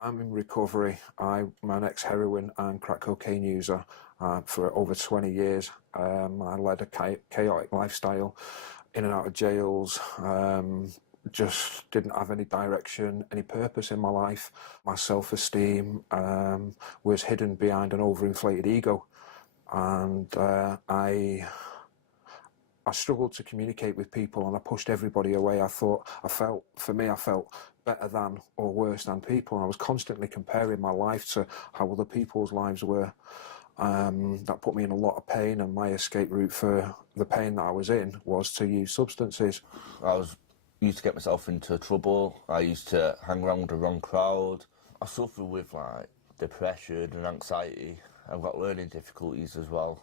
I'm in recovery. I'm an ex-heroin and crack cocaine user for over 20 years. I led a chaotic lifestyle in and out of jails. Just didn't have any direction, any purpose in my life. My self-esteem was hidden behind an overinflated ego. And I struggled to communicate with people and I pushed everybody away. I felt better than or worse than people. And I was constantly comparing my life to how other people's lives were. That put me in a lot of pain, and my escape route for the pain that I was in was to use substances. Used to get myself into trouble. I used to hang around with the wrong crowd. I suffer with like depression and anxiety. I've got learning difficulties as well.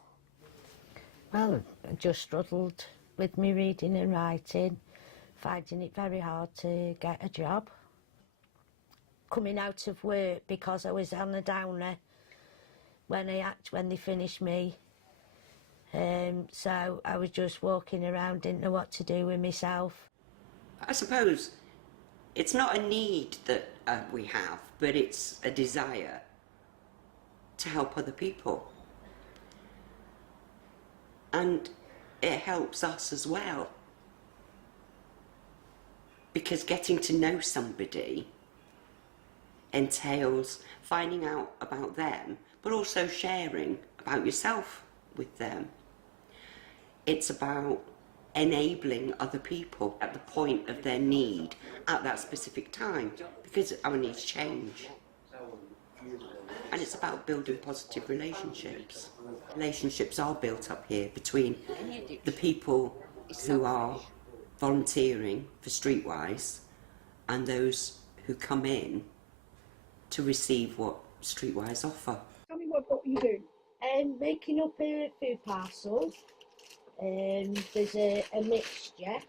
Well, I just struggled with me reading and writing, finding it very hard to get a job. Coming out of work because I was on a downer when they finished me. So I was just walking around, didn't know what to do with myself. I suppose it's not a need that we have, but it's a desire to help other people. And it helps us as well. Because getting to know somebody entails finding out about them, but also sharing about yourself with them. It's about enabling other people at the point of their need at that specific time, because our needs change. And it's about building positive relationships. Relationships are built up here between the people who are volunteering for Streetwise and those who come in to receive what Streetwise offer. Tell me what you do. Making up a food parcel. There's a mixture.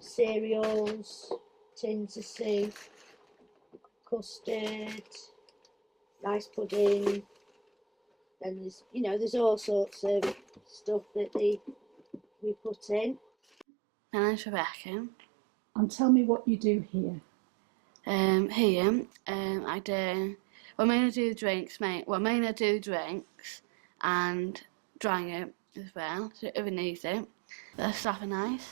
Cereals, tins of soup, custard, rice pudding. Then there's all sorts of stuff that we put in. My name's Rebecca. And tell me what you do here. Here, I do. Well, mainly I do drinks, mainly I do drinks and drying it as well, so if it needs it. The staff are nice.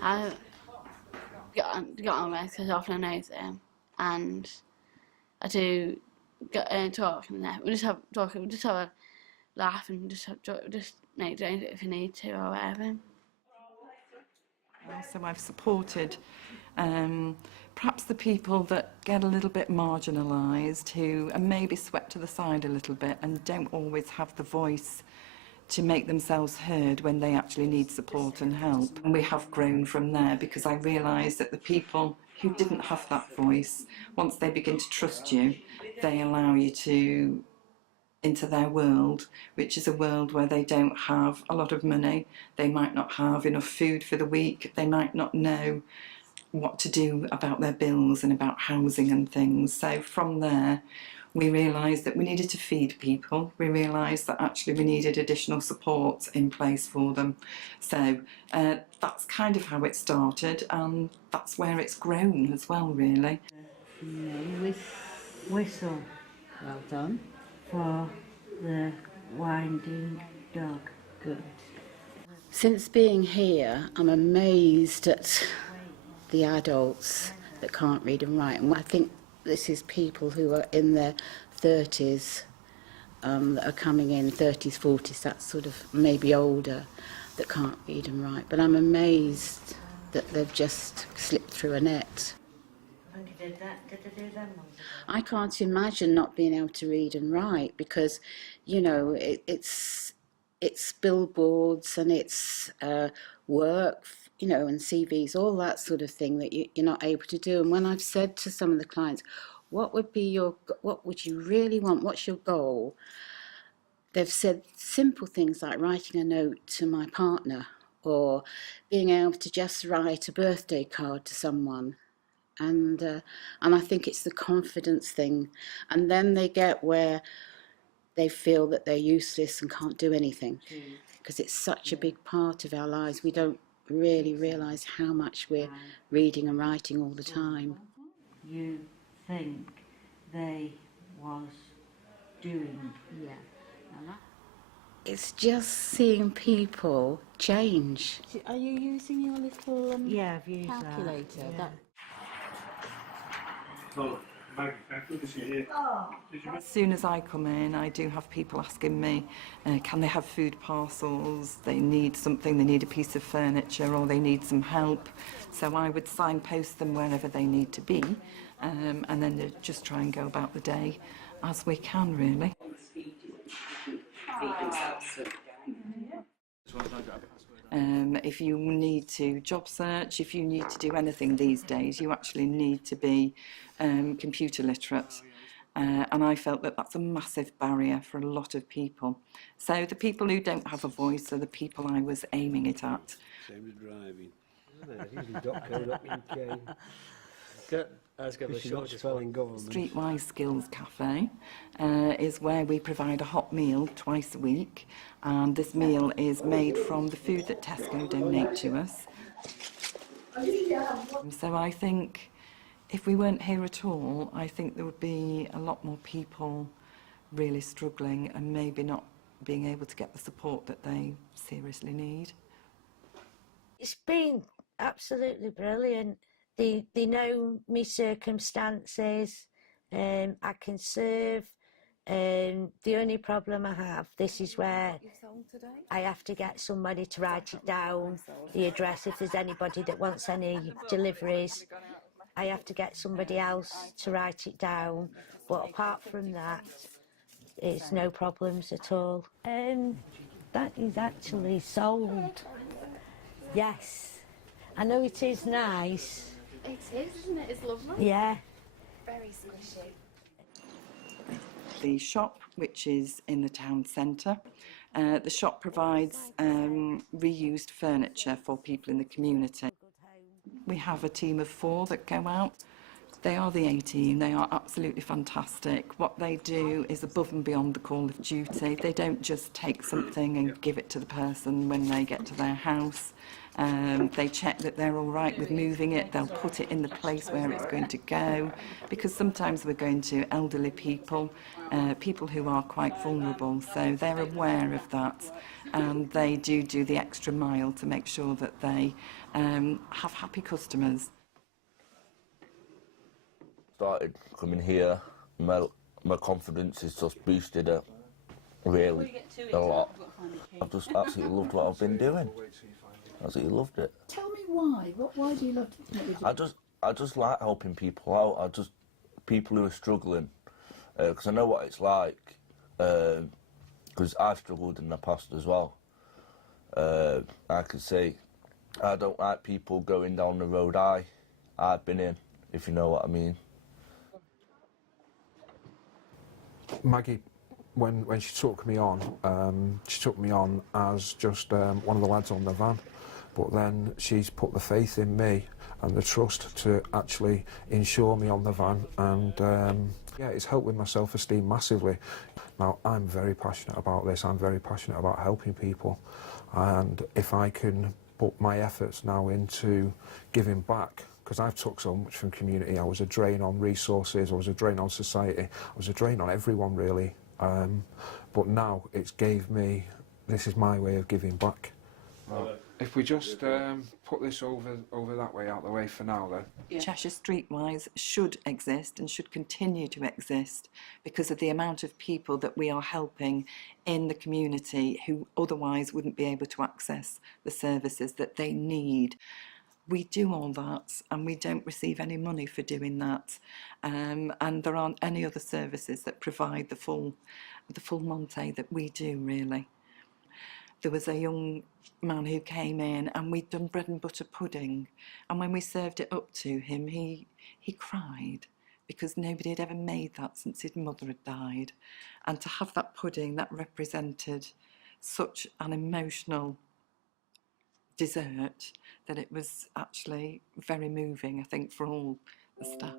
I get on with because often I know them, and I do talk and that. We just have a laugh and just make drinks if you need to or whatever. So I've supported perhaps the people that get a little bit marginalised, who are maybe swept to the side a little bit and don't always have the voice to make themselves heard when they actually need support and help. And we have grown from there, because I realise that the people who didn't have that voice, once they begin to trust you, they allow you to into their world, which is a world where they don't have a lot of money, they might not have enough food for the week, they might not know what to do about their bills and about housing and things. So from there we realised that we needed to feed people. We realised that actually we needed additional support in place for them. So that's kind of how it started, and that's where it's grown as well, really. Whistle. Well done. For the winding dog. Good. Since being here, I'm amazed at the adults that can't read and write. And I think this is people who are in their 30s that are coming in, 30s, 40s, that sort of maybe older, that can't read and write. But I'm amazed that they've just slipped through a net. Did they do that? I can't imagine not being able to read and write, because, it's billboards and it's work, and CVs, all that sort of thing that you're not able to do. And when I've said to some of the clients, what would you really want? What's your goal? They've said simple things like writing a note to my partner, or being able to just write a birthday card to someone. And I think it's the confidence thing. And then they get where they feel that they're useless and can't do anything, because it's such a big part of our lives. We don't really realise how much we're reading and writing all the time. You think they was doing? Yeah. It's just seeing people change. Are you using your little Yeah, I've used calculator? that. That- As soon as I come in, I do have people asking me, can they have food parcels? They need something, they need a piece of furniture, or they need some help. So I would signpost them wherever they need to be, and then just try and go about the day as we can, really. If you need to job search, if you need to do anything these days, you actually need to be computer literate. And I felt that that's a massive barrier for a lot of people. So the people who don't have a voice are the people I was aiming it at. Same as driving, isn't it? Usually .co.uk. Streetwise Skills Cafe is where we provide a hot meal twice a week, and this meal is made from the food that Tesco donate to us. So I think if we weren't here at all, I think there would be a lot more people really struggling and maybe not being able to get the support that they seriously need. It's been absolutely brilliant. They know my circumstances. I can serve. The only problem I have, this is where I have to get somebody to write it down, the address, if there's anybody that wants any deliveries. I have to get somebody else to write it down. But apart from that, it's no problems at all. That is actually sold. Yes. I know it is nice. It is, isn't it? It's lovely. Yeah. Very squishy. The shop, which is in the town centre, the shop provides reused furniture for people in the community. We have a team of 4 that go out. They are the 18, they are absolutely fantastic. What they do is above and beyond the call of duty. They don't just take something and give it to the person when they get to their house. They check that they're all right with moving it. They'll put it in the place where it's going to go, because sometimes we're going to elderly people, people who are quite vulnerable, so they're aware of that, and they do the extra mile to make sure that they have happy customers. Started coming here, my confidence is just boosted up really a lot. I've just absolutely loved what I've been doing. Absolutely loved it. Tell me why. Why do you love what you do? I just like helping people out. People who are struggling, because I know what it's like. Because I've struggled in the past as well. I can say I don't like people going down the road I've been in, if you know what I mean. Maggie, when she took me on as just one of the lads on the van, but then she's put the faith in me and the trust to actually insure me on the van, and yeah, it's helped with my self-esteem massively. Now, I'm very passionate about this. I'm very passionate about helping people, and if I can put my efforts now into giving back, because I've took so much from community. I was a drain on resources, I was a drain on society, I was a drain on everyone really. But now it's gave me, this is my way of giving back. If we just put this over that way, out the way for now then. Yeah. Cheshire Streetwise should exist and should continue to exist because of the amount of people that we are helping in the community who otherwise wouldn't be able to access the services that they need. We do all that and we don't receive any money for doing that, and there aren't any other services that provide the full Monty that we do really. There was a young man who came in and we'd done bread and butter pudding, and when we served it up to him he cried because nobody had ever made that since his mother had died, and to have that pudding that represented such an emotional dessert that it was actually very moving, I think, for all the staff.